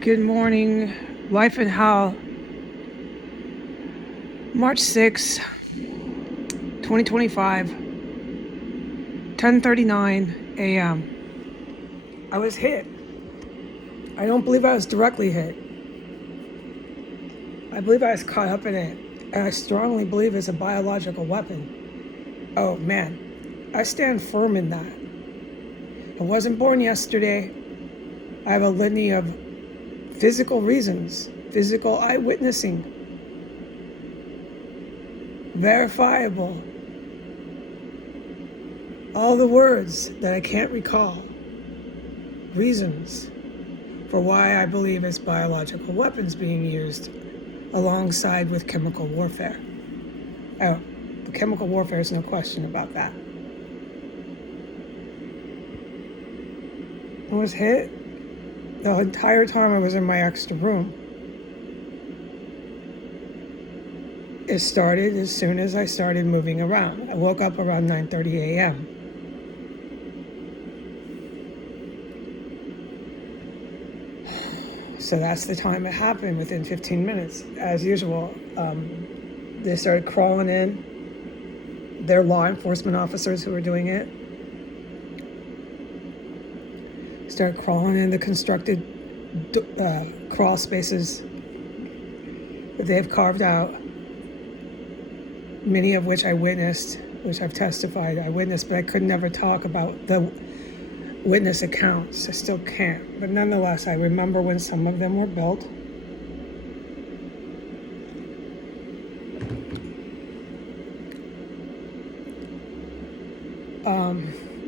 Good morning, Life and How, March 6, 2025, 10:39 a.m. I was hit. I don't believe I was directly hit. I believe I was caught up in it, and I strongly believe it's a biological weapon. Oh man, I stand firm in that. I wasn't born yesterday. I have a litany of physical reasons, physical eyewitnessing, verifiable, all the words that I can't recall, reasons for why I believe it's biological weapons being used alongside with chemical warfare. Oh, the chemical warfare is no question about that. I was hit the entire time I was in my extra room. It started as soon as I started moving around. I woke up around 9:30 a.m. So that's the time it happened, within 15 minutes. As usual, they started crawling in. They're law enforcement officers who were doing it. Started crawling in the constructed crawl spaces that they have carved out, many of which I witnessed, which I've testified I witnessed, but I could never talk about the witness accounts. I still can't. But nonetheless, I remember when some of them were built.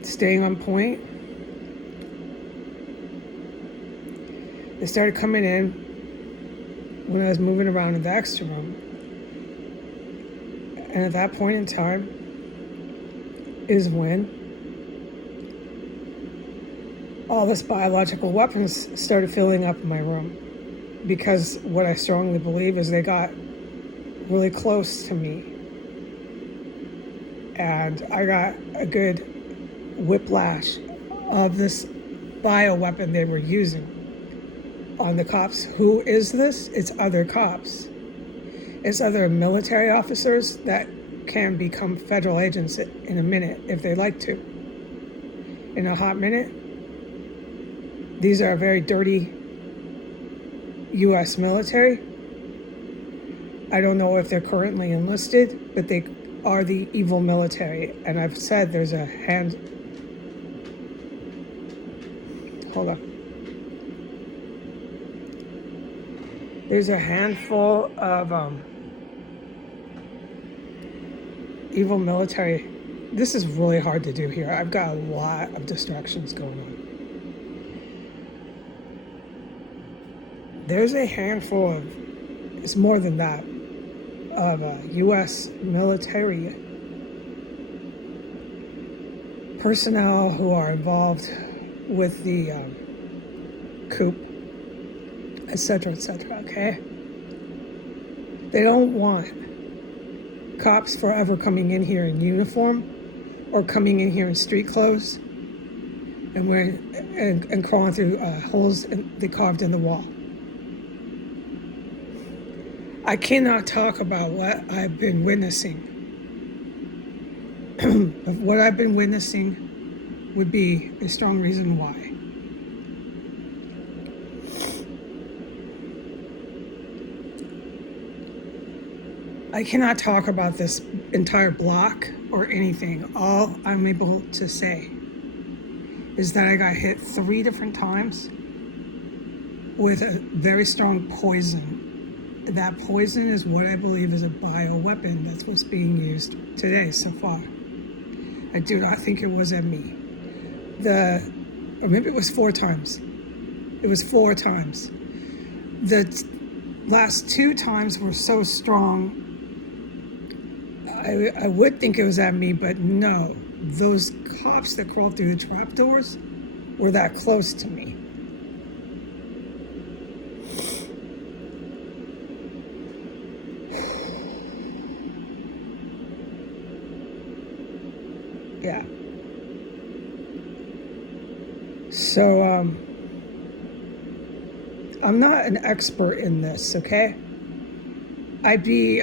Staying on point. They started coming in when I was moving around in the extra room. And at that point in time is when all this biological weapons started filling up my room. Because what I strongly believe is they got really close to me. And I got a good whiplash of this bioweapon they were using on the cops. Who is this? It's other cops. It's other military officers that can become federal agents in a minute if they like to. In a hot minute. These are very dirty U.S. military. I don't know if they're currently enlisted, but they are the evil military. And I've said there's a There's a handful of evil military. This is really hard to do here. I've got a lot of distractions going on. There's a handful of, it's more than that, of U.S. military personnel who are involved with the coup, etc., okay? They don't want cops forever coming in here in uniform or coming in here in street clothes and crawling through holes they carved in the wall. I cannot talk about what I've been witnessing. What I've been witnessing would be a strong reason why. I cannot talk about this entire block or anything. All I'm able to say is that I got hit 3 different times with a very strong poison. That poison is what I believe is a bioweapon that's what's being used today so far. I do not think it was at me. Or maybe it was 4 times. It was 4 times. The last 2 times were so strong, I would think it was at me, but no. Those cops that crawled through the trapdoors were that close to me. Yeah. So, I'm not an expert in this, okay? I'd be,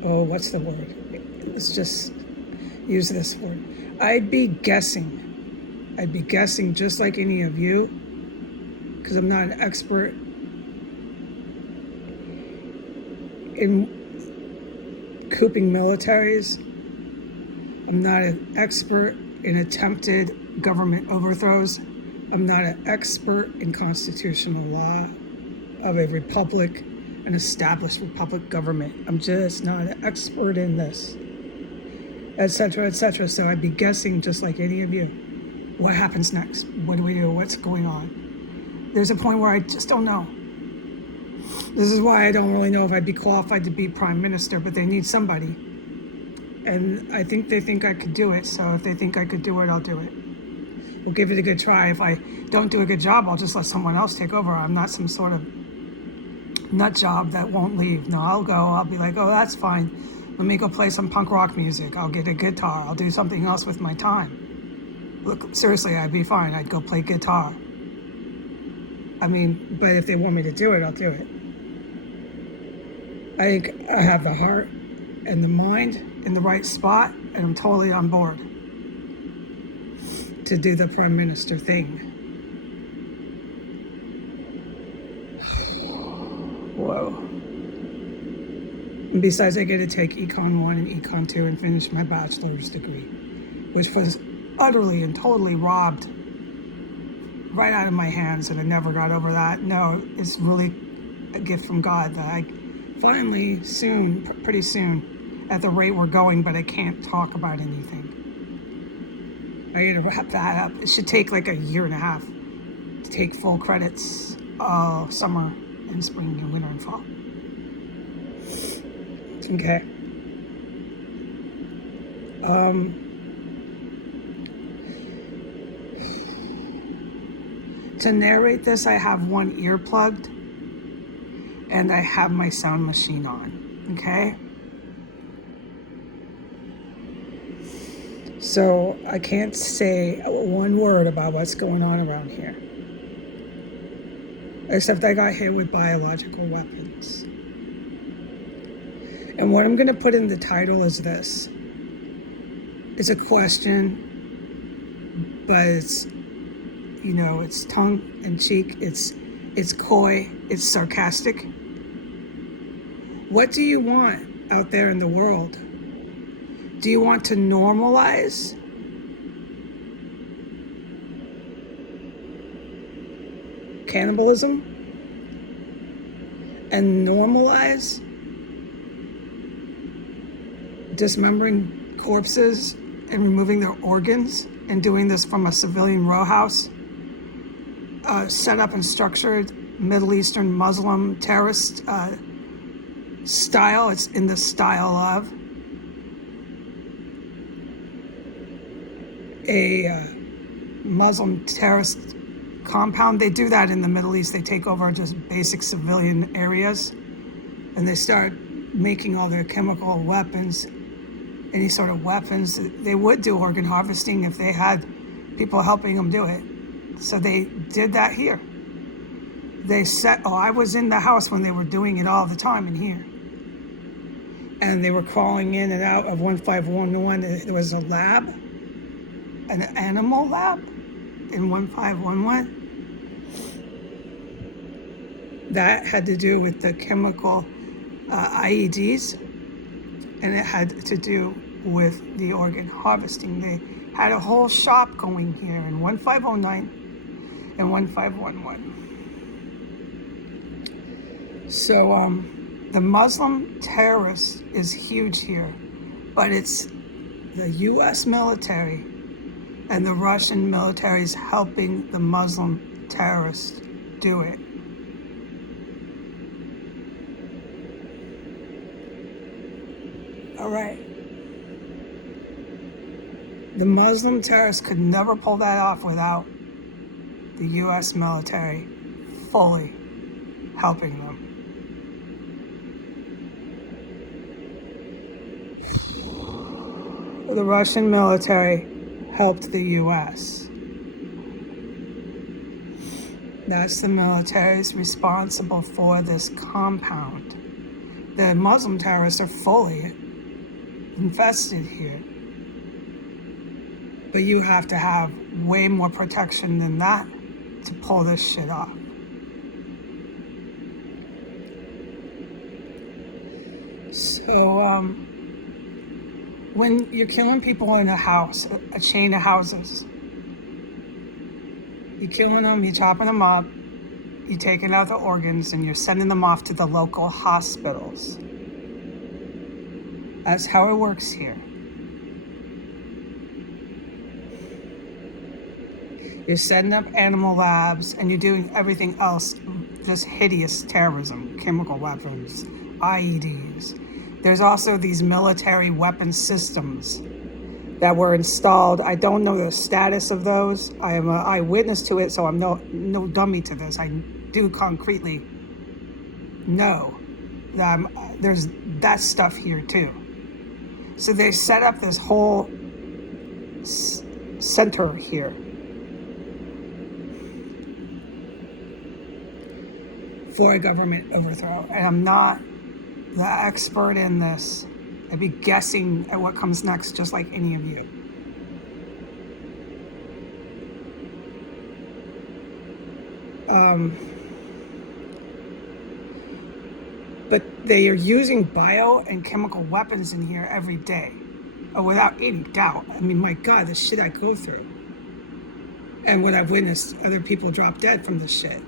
what's the word? Let's just use this word. I'd be guessing. I'd be guessing just like any of you, because I'm not an expert in cooping militaries. I'm not an expert in attempted government overthrows. I'm not an expert in constitutional law of a republic, an established republic government. I'm just not an expert in this, etc., etc. So I'd be guessing just like any of you. What happens next? What do we do? What's going on? There's a point where I just don't know. This is why I don't really know if I'd be qualified to be prime minister, but they need somebody. And I think they think I could do it. So if they think I could do it, I'll do it. We'll give it a good try. If I don't do a good job, I'll just let someone else take over. I'm not some sort of nut job that won't leave. No, I'll go. I'll be like, oh, that's fine. Let me go play some punk rock music. I'll get a guitar. I'll do something else with my time. Look, seriously, I'd be fine. I'd go play guitar. I mean, but if they want me to do it, I'll do it. I think I have the heart and the mind in the right spot, and I'm totally on board to do the prime minister thing. Whoa. And besides, I get to take Econ 1 and Econ 2 and finish my bachelor's degree, which was utterly and totally robbed right out of my hands, and I never got over that. No, it's really a gift from God that I finally pretty soon, at the rate we're going, but I can't talk about anything. I need to wrap that up. It should take like a year and a half to take full credits, summer and spring and winter and fall. Okay. To narrate this, I have one ear plugged and I have my sound machine on, okay? So I can't say one word about what's going on around here, except I got hit with biological weapons. And what I'm gonna put in the title is this. It's a question, but it's, it's tongue in cheek, it's coy, it's sarcastic. What do you want out there in the world? Do you want to normalize cannibalism and normalize dismembering corpses and removing their organs and doing this from a civilian row house, set up and structured Middle Eastern Muslim terrorist style? It's in the style of a Muslim terrorist compound. They do that in the Middle East. They take over just basic civilian areas and they start making all their chemical weapons, any sort of weapons. They would do organ harvesting if they had people helping them do it. So they did that here. I was in the house when they were doing it all the time in here. And they were crawling in and out of 1511. There was a lab, an animal lab in 1511. That had to do with the chemical IEDs, and it had to do with the organ harvesting. They had a whole shop going here in 1509 and 1511. So the Muslim terrorist is huge here, but it's the U.S. military and the Russian military is helping the Muslim terrorists do it. All right. The Muslim terrorists could never pull that off without the U.S. military fully helping them. The Russian military helped the U.S. That's the military's responsible for this compound. The Muslim terrorists are fully infested here. But you have to have way more protection than that to pull this shit off. So, when you're killing people in a house, a chain of houses, you're killing them, you're chopping them up, you're taking out the organs, and you're sending them off to the local hospitals. That's how it works here. You're setting up animal labs, and you're doing everything else, just hideous terrorism, chemical weapons, IEDs. There's also these military weapon systems that were installed. I don't know the status of those. I am an eyewitness to it, so I'm no dummy to this. I do concretely know that there's that stuff here too. So they set up this whole center here for a government overthrow. And I'm not the expert in this. I'd be guessing at what comes next, just like any of you. But they are using bio and chemical weapons in here every day, without any doubt. I mean, my God, the shit I go through. And what I've witnessed, other people drop dead from this shit.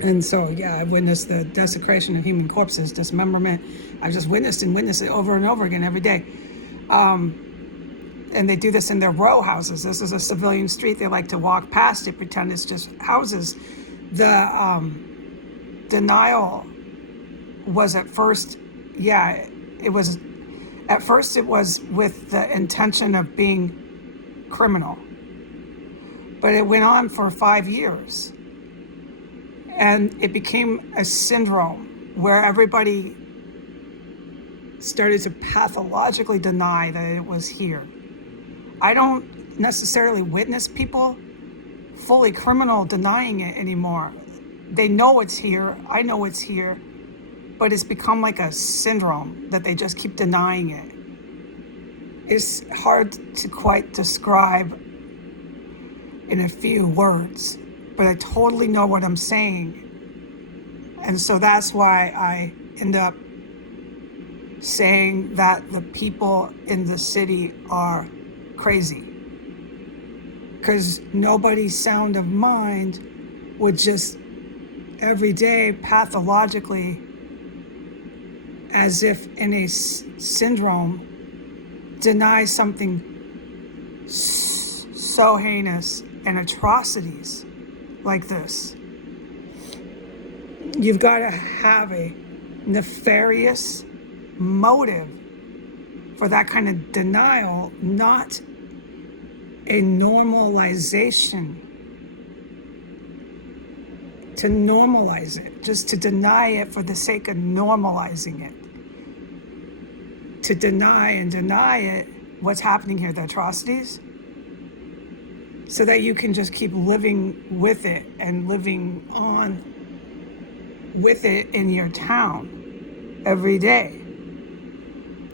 And so, yeah, I've witnessed the desecration of human corpses, dismemberment. I've just witnessed it over and over again every day. And they do this in their row houses. This is a civilian street. They like to walk past it, pretend it's just houses. The denial was at first, it was with the intention of being criminal. But it went on for 5 years. And it became a syndrome where everybody started to pathologically deny that it was here. I don't necessarily witness people fully criminal denying it anymore. They know it's here. I know it's here. But it's become like a syndrome that they just keep denying it. It's hard to quite describe in a few words, but I totally know what I'm saying. And so that's why I end up saying that the people in the city are crazy. Because nobody's sound of mind would just every day pathologically, as if in a syndrome, deny something so heinous and atrocities like this. You've got to have a nefarious motive for that kind of denial, not a normalization. To normalize it, just to deny it for the sake of normalizing it. To deny it, what's happening here, the atrocities, so that you can just keep living with it and living on with it in your town every day.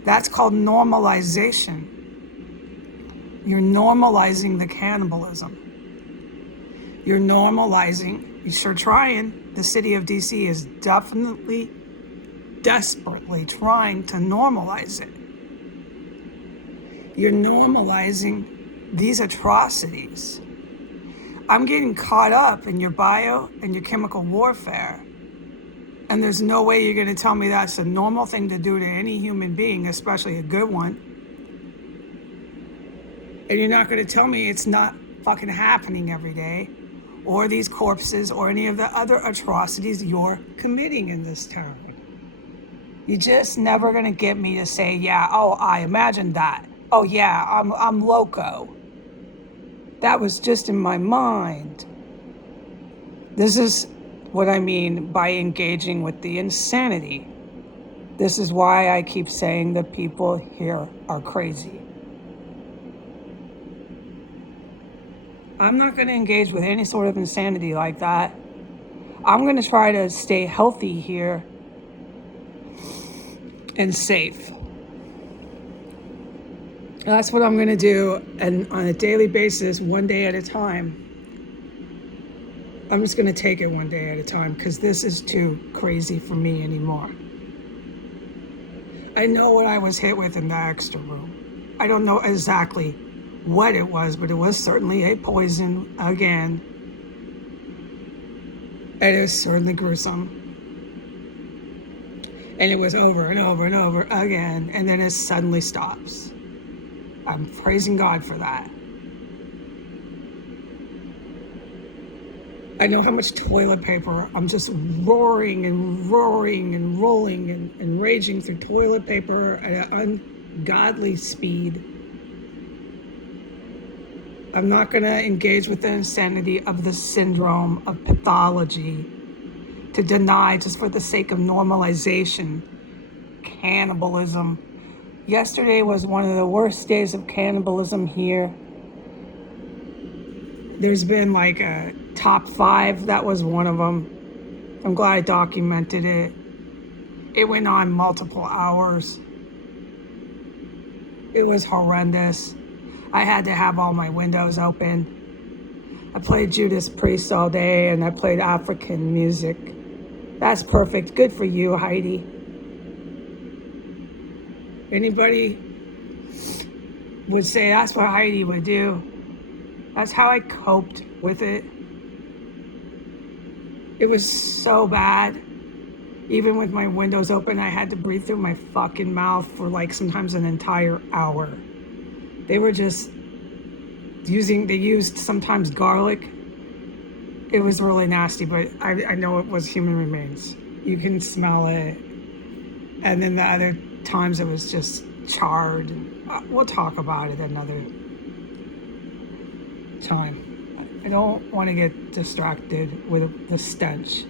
That's called normalization. You're normalizing the cannibalism. You're normalizing, you're sure trying. The city of DC is definitely, desperately trying to normalize it. You're normalizing these atrocities. I'm getting caught up in your bio and your chemical warfare. And there's no way you're going to tell me that's a normal thing to do to any human being, especially a good one. And you're not going to tell me it's not fucking happening every day, or these corpses, or any of the other atrocities you're committing in this town. You're just never going to get me to say, yeah, oh, I imagined that. Oh, yeah, I'm loco. That was just in my mind. This is what I mean by engaging with the insanity. This is why I keep saying the people here are crazy. I'm not going to engage with any sort of insanity like that. I'm going to try to stay healthy here and safe. That's what I'm going to do, and on a daily basis, one day at a time. I'm just going to take it one day at a time because this is too crazy for me anymore. I know what I was hit with in the extra room. I don't know exactly what it was, but it was certainly a poison again. It is certainly gruesome. And it was over and over and over again, and then it suddenly stops. I'm praising God for that. I know how much toilet paper, I'm just roaring and roaring and rolling and raging through toilet paper at an ungodly speed. I'm not going to engage with the insanity of the syndrome of pathology to deny just for the sake of normalization, cannibalism. Yesterday was one of the worst days of cannibalism here. There's been like a top 5. That was one of them. I'm glad I documented it. It went on multiple hours. It was horrendous. I had to have all my windows open. I played Judas Priest all day and I played African music. That's perfect. Good for you, Heidi. Anybody would say that's what Heidi would do. That's how I coped with it. It was so bad. Even with my windows open, I had to breathe through my fucking mouth for like sometimes an entire hour. They were just they used sometimes garlic. It was really nasty, but I know it was human remains. You can smell it. And then the other times it was just charred. We'll talk about it another time. I don't want to get distracted with the stench.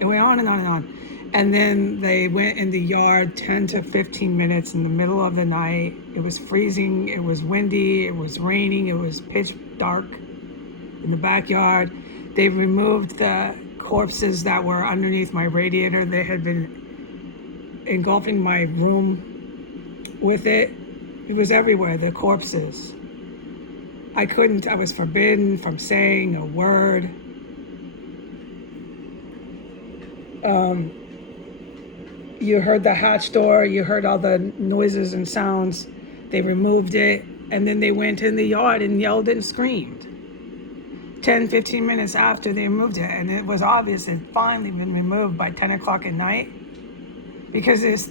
It went on and on and on. And then they went in the yard 10 to 15 minutes in the middle of the night. It was freezing, it was windy, it was raining, it was pitch dark in the backyard. They removed the corpses that were underneath my radiator. They had been engulfing my room with it. It was everywhere, the corpses. I was forbidden from saying a word. You heard the hatch door, you heard all the noises and sounds. They removed it, and then they went in the yard and yelled and screamed. 10, 15 minutes after they removed it, and it was obvious it had finally been removed by 10 o'clock at night because it's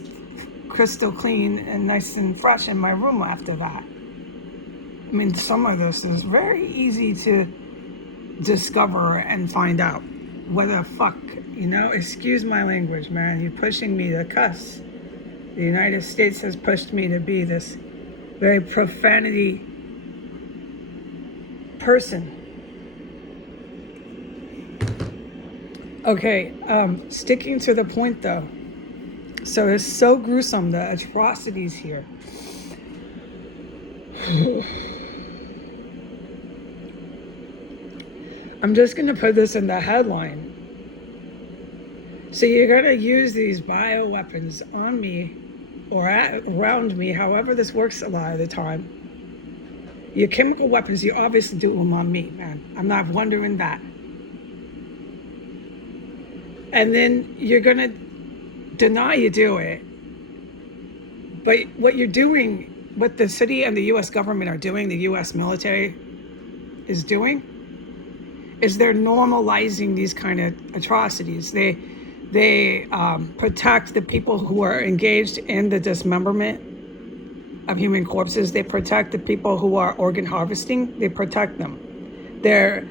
crystal clean and nice and fresh in my room after that. I mean, some of this is very easy to discover and find out. What the fuck, excuse my language, man. You're pushing me to cuss. The United States has pushed me to be this very profanity person. Okay, sticking to the point though. So it's so gruesome, the atrocities here. I'm just going to put this in the headline. So you're going to use these bioweapons on me or around me, however this works a lot of the time. Your chemical weapons, you obviously do them on me, man. I'm not wondering that. And then you're going to deny you do it. But what you're doing, what the city and the U.S. government are doing, the U.S. military is doing, is they're normalizing these kind of atrocities. They protect the people who are engaged in the dismemberment of human corpses. They protect the people who are organ harvesting. They protect them. They're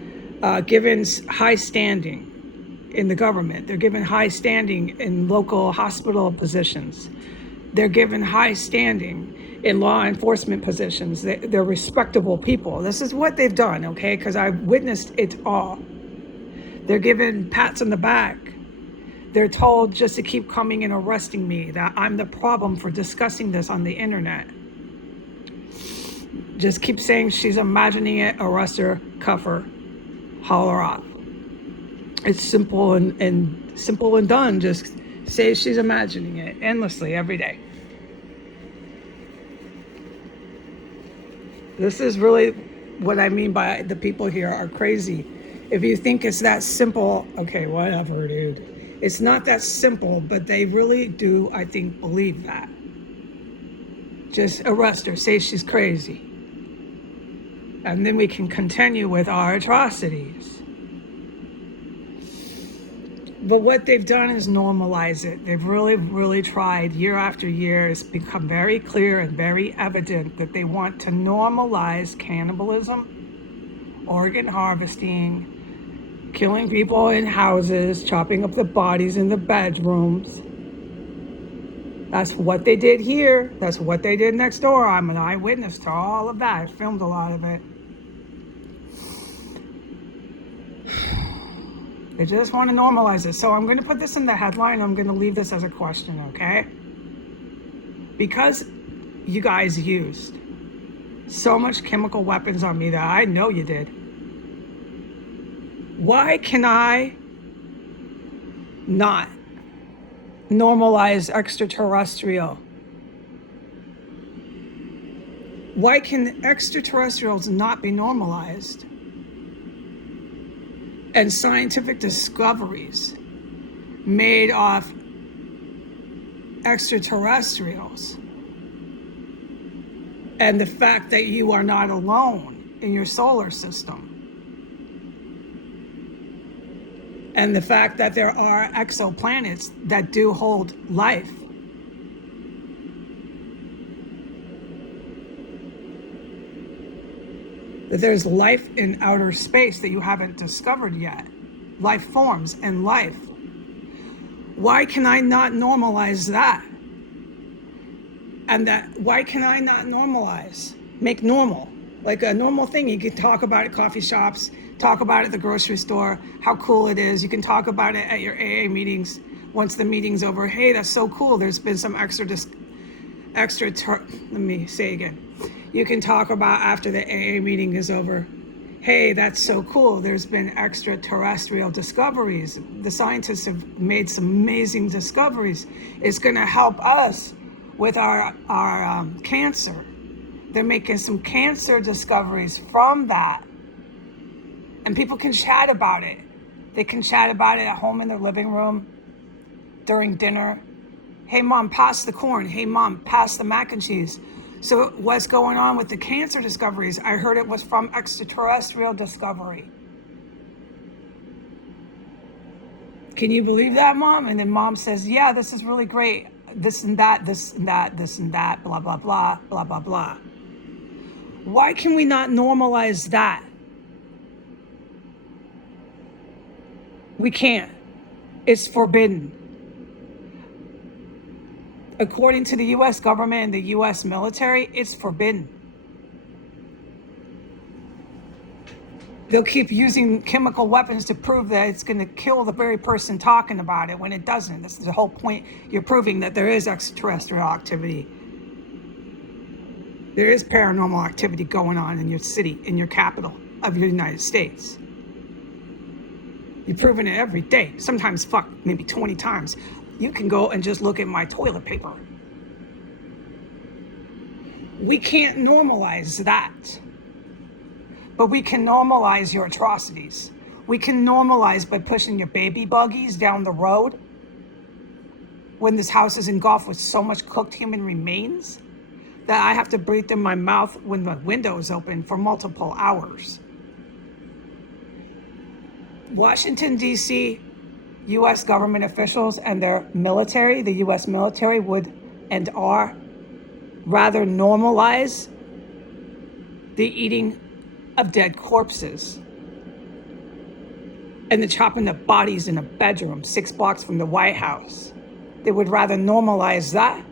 given high standing in the government. They're given high standing in local hospital positions. They're given high standing in law enforcement positions. They're respectable people. This is what they've done, okay? Because I've witnessed it all. They're given pats on the back. They're told just to keep coming and arresting me, that I'm the problem for discussing this on the internet. Just keep saying she's imagining it, arrest her, cuff her, haul her off. It's simple and simple and done. Just say she's imagining it endlessly every day. This is really what I mean by the people here are crazy. If you think it's that simple, okay, whatever, dude. It's not that simple, but they really do, I think, believe that. Just arrest her, say she's crazy. And then we can continue with our atrocities. But what they've done is normalize it. They've really, really tried year after year. It's become very clear and very evident that they want to normalize cannibalism, organ harvesting, killing people in houses, chopping up the bodies in the bedrooms. That's what they did here. That's what they did next door. I'm an eyewitness to all of that. I filmed a lot of it. They just want to normalize it. So I'm going to put this in the headline. I'm going to leave this as a question, okay? Because you guys used so much chemical weapons on me that I know you did. Why can I not normalize extraterrestrial? Why can extraterrestrials not be normalized? And scientific discoveries made off extraterrestrials, and the fact that you are not alone in your solar system, and the fact that there are exoplanets that do hold life. That there's life in outer space that you haven't discovered yet. Life forms and life. Why can I not normalize that? And why can I not normalize? Make normal. Like a normal thing. You can talk about it at coffee shops, talk about it at the grocery store, how cool it is. You can talk about it at your AA meetings once the meeting's over. Hey, that's so cool. There's been some let me say again. You can talk about after the AA meeting is over. Hey, that's so cool. There's been extraterrestrial discoveries. The scientists have made some amazing discoveries. It's going to help us with our cancer. They're making some cancer discoveries from that. And people can chat about it. They can chat about it at home in their living room, during dinner. Hey, Mom, pass the corn. Hey, Mom, pass the mac and cheese. So what's going on with the cancer discoveries? I heard it was from extraterrestrial discovery. Can you believe that, Mom? And then Mom says, yeah, this is really great. This and that, this and that, this and that, blah, blah, blah, blah, blah, blah. Why can we not normalize that? We can't. It's forbidden. According to the U.S. government and the U.S. military, it's forbidden. They'll keep using chemical weapons to prove that it's going to kill the very person talking about it when it doesn't. This is the whole point. You're proving that there is extraterrestrial activity. There is paranormal activity going on in your city, in your capital of the United States. You're proving it every day. Sometimes, maybe 20 times. You can go and just look at my toilet paper. We can't normalize that. But we can normalize your atrocities. We can normalize by pushing your baby buggies down the road when this house is engulfed with so much cooked human remains that I have to breathe in my mouth when the window is open for multiple hours. Washington, D.C., U.S. government officials and their military, the U.S. military would and are rather normalize the eating of dead corpses and the chopping of bodies in a bedroom 6 blocks from the White House. They would rather normalize that.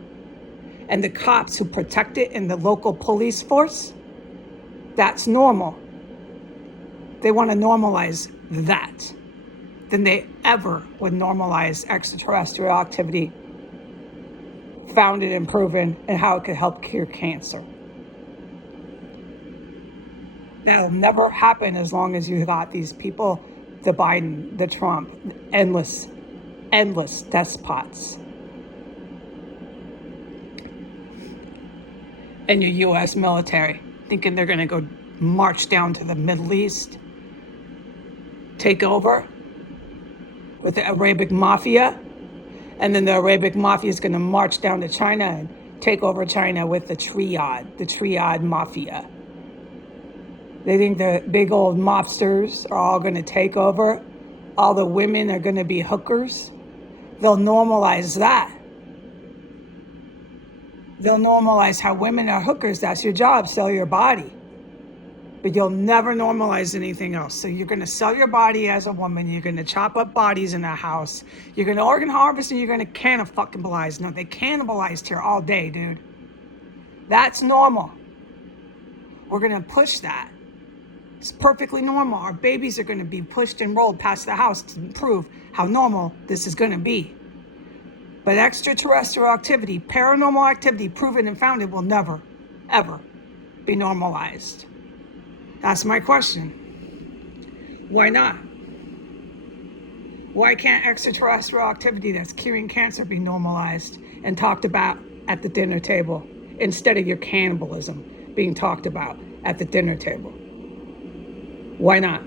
And the cops who protect it in the local police force, that's normal. They want to normalize that. than they ever would normalize extraterrestrial activity founded and proven and how it could help cure cancer. That'll never happen as long as you got these people, the Biden, the Trump, endless despots. And your U.S. military thinking they're going to go march down to the Middle East, take over with the Arabic Mafia, and then the Arabic Mafia is going to march down to China and take over China with the Triad Mafia. They think the big old mobsters are all going to take over. All the women are going to be hookers. They'll normalize that. They'll normalize how women are hookers. That's your job, sell your body. But you'll never normalize anything else. So you're going to sell your body as a woman. You're going to chop up bodies in a house. You're going to organ harvest and you're going to cannibalize. No, they cannibalized here all day, dude. That's normal. We're going to push that. It's perfectly normal. Our babies are going to be pushed and rolled past the house to prove how normal this is going to be. But extraterrestrial activity, paranormal activity, proven and founded, will never, ever be normalized. That's my question. Why not? Why can't extraterrestrial activity that's curing cancer be normalized and talked about at the dinner table instead of your cannibalism being talked about at the dinner table? Why not?